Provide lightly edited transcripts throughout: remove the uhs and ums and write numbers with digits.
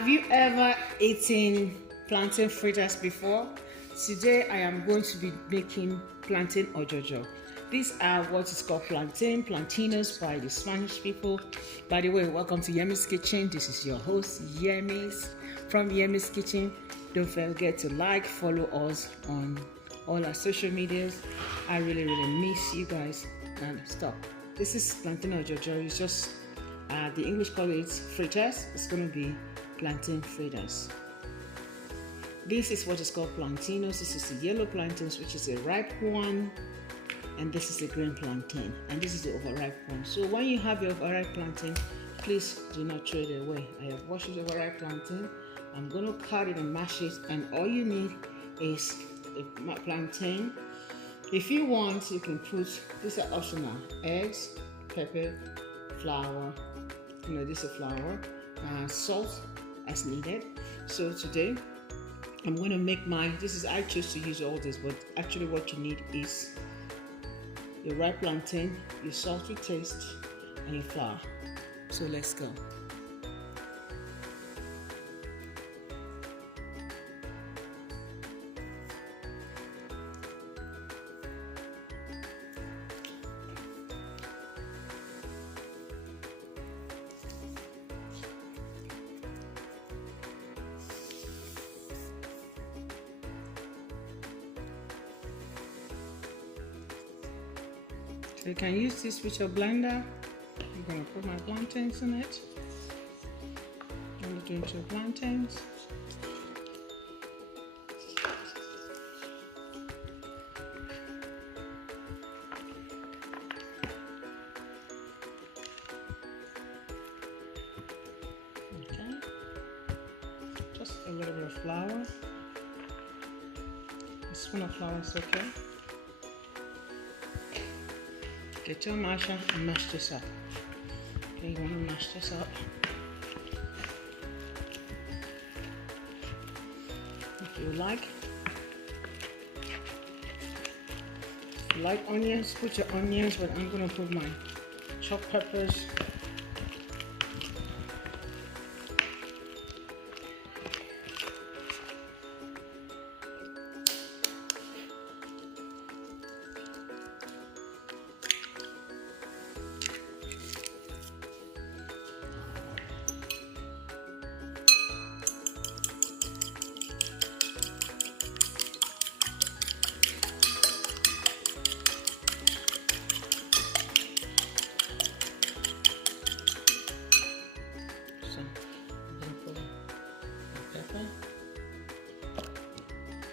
Have you ever eaten plantain fritters before? Today I am going to be making plantain ojojo. These are what is called plantain, plantinos by the Spanish people. By the way, welcome to Yemizkitchen. This is your host, Yemiz from Yemizkitchen. Don't forget to like, follow us on all our social medias. I really miss you guys. And stop. This is plantain ojojo. It's just the English call it fritters. It's going to be plantain fritters. This is what is called plantinos. This is the yellow plantains, which is a ripe one, and this is the green plantain, and this is the overripe one. So when you have your overripe plantain, please do not throw it away. I have washed the overripe plantain. I'm going to cut it and mash it, and all you need is a plantain. If you want, you can put, these are optional, eggs, pepper, flour, this is flour, salt as needed. So today I'm going to make mine. I choose to use all this, but actually what you need is your ripe plantain, your salt to taste, and your flour. So let's go. So you can use this with your blender. I'm going to put my plantains in it. I'm going to do into plantains. Okay. Just a little bit of flour. A spoon of flour is okay. Get your masher and mash this up. Okay, you want to mash this up. If you like onions, put your onions, but I'm going to put my chopped peppers.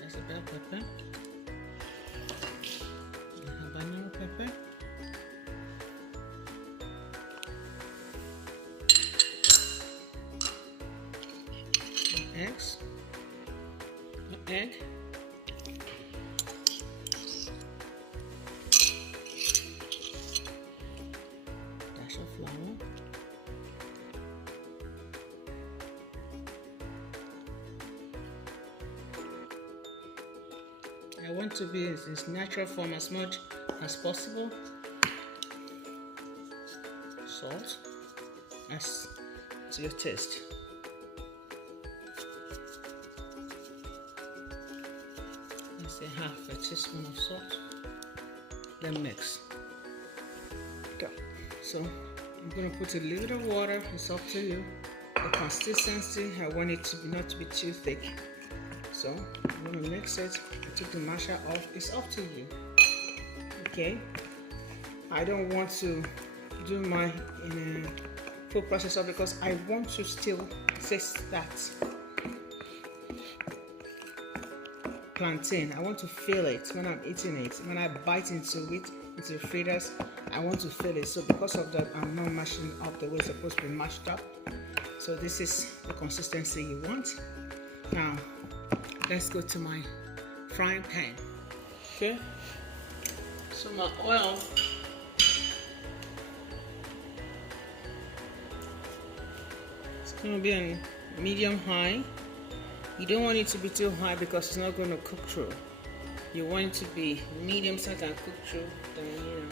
That's a bell pepper, habanero pepper, eggs, an egg, dash of flour, I want to be in its natural form as much as possible. Salt as to your taste. Let's say half a teaspoon of salt. Then mix. Go. So I'm going to put a little bit of water. It's up to you. The consistency, I want it to be not to be too thick. So I'm going to mix it. I took the masher off. It's up to you. Okay. I don't want to do my full processor because I want to still taste that plantain. I want to feel it when I'm eating it. When I bite into it, into the fritters, I want to feel it. So because of that, I'm not mashing up the way it's supposed to be mashed up. So this is the consistency you want. Now, let's go to my frying pan. Okay. So my oil. It's going to be on medium high. You don't want it to be too high because it's not going to cook through. You want it to be medium so it can cook through. Then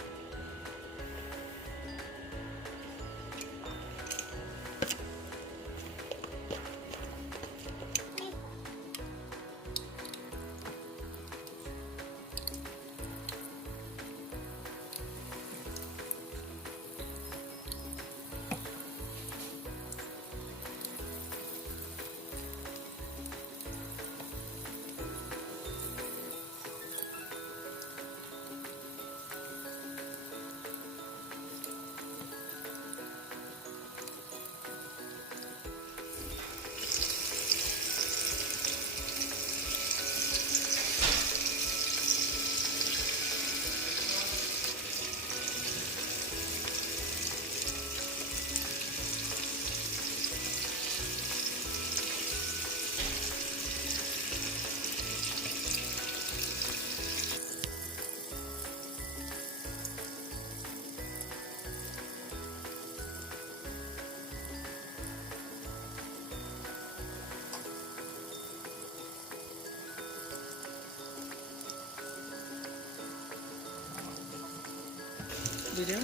medium.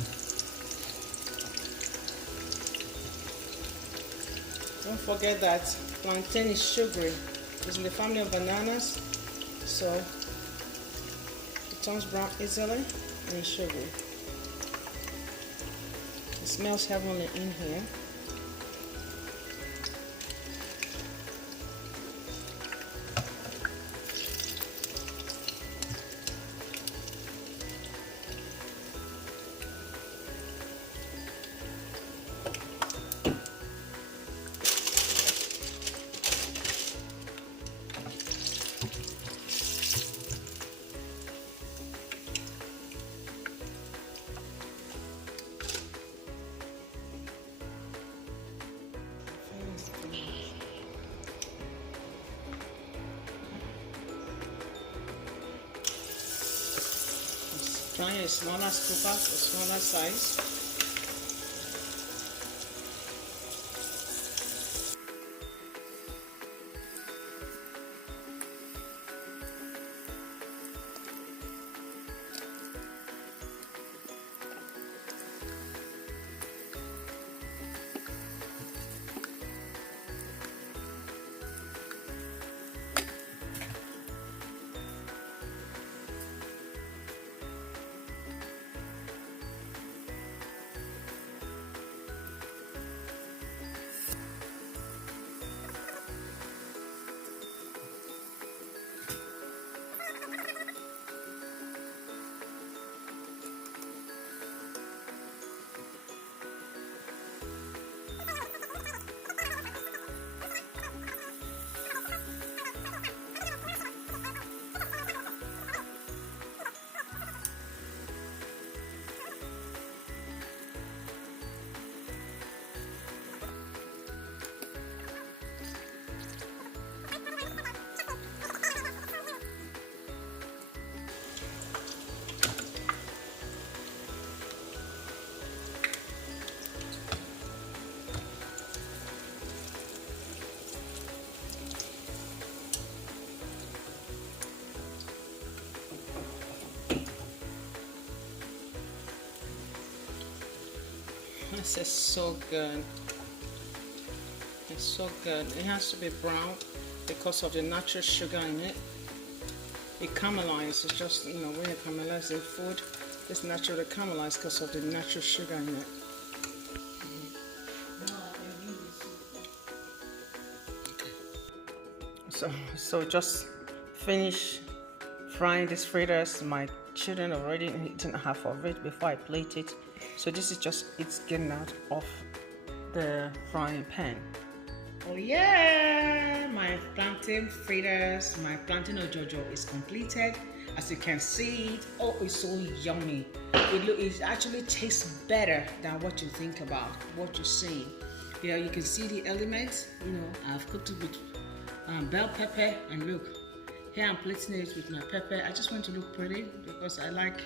Don't forget that plantain is sugary. It's in the family of bananas, so it turns brown easily and it's sugary. It smells heavenly in here. Trying a smaller scooper, a smaller size. This is so good. It's so good. It has to be brown because of the natural sugar in it. It caramelizes. It's just, you know, when you caramelize the food, it's naturally caramelized because of the natural sugar in it. So just finish frying these fritters. My children already eaten half of it before I plate it. So this is just, it's getting out of the frying pan. Oh yeah, my plantain fritters, my plantain ojojo is completed. As you can see it, oh, it's so yummy. It actually tastes better than what you think about, what you're seeing. Yeah, you can see the elements. You know, I've cooked it with bell pepper, and look, here I'm plating it with my pepper. I just want to look pretty because I like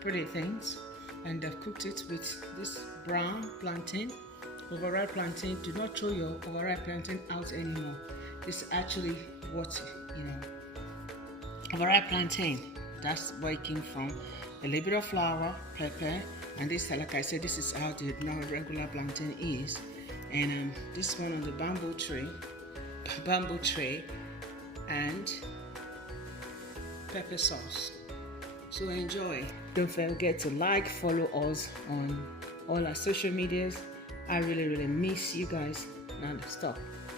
pretty things. And I've cooked it with this brown plantain, overripe plantain. Do not throw your overripe plantain out anymore. This is actually what, you know, overripe plantain. That's where it came from. A little bit of flour, pepper, and this, like I said, this is how the regular plantain is. And this one on the bamboo tray, and pepper sauce. So enjoy. Don't forget to like, follow us on all our social medias. I really miss you guys. Now stop.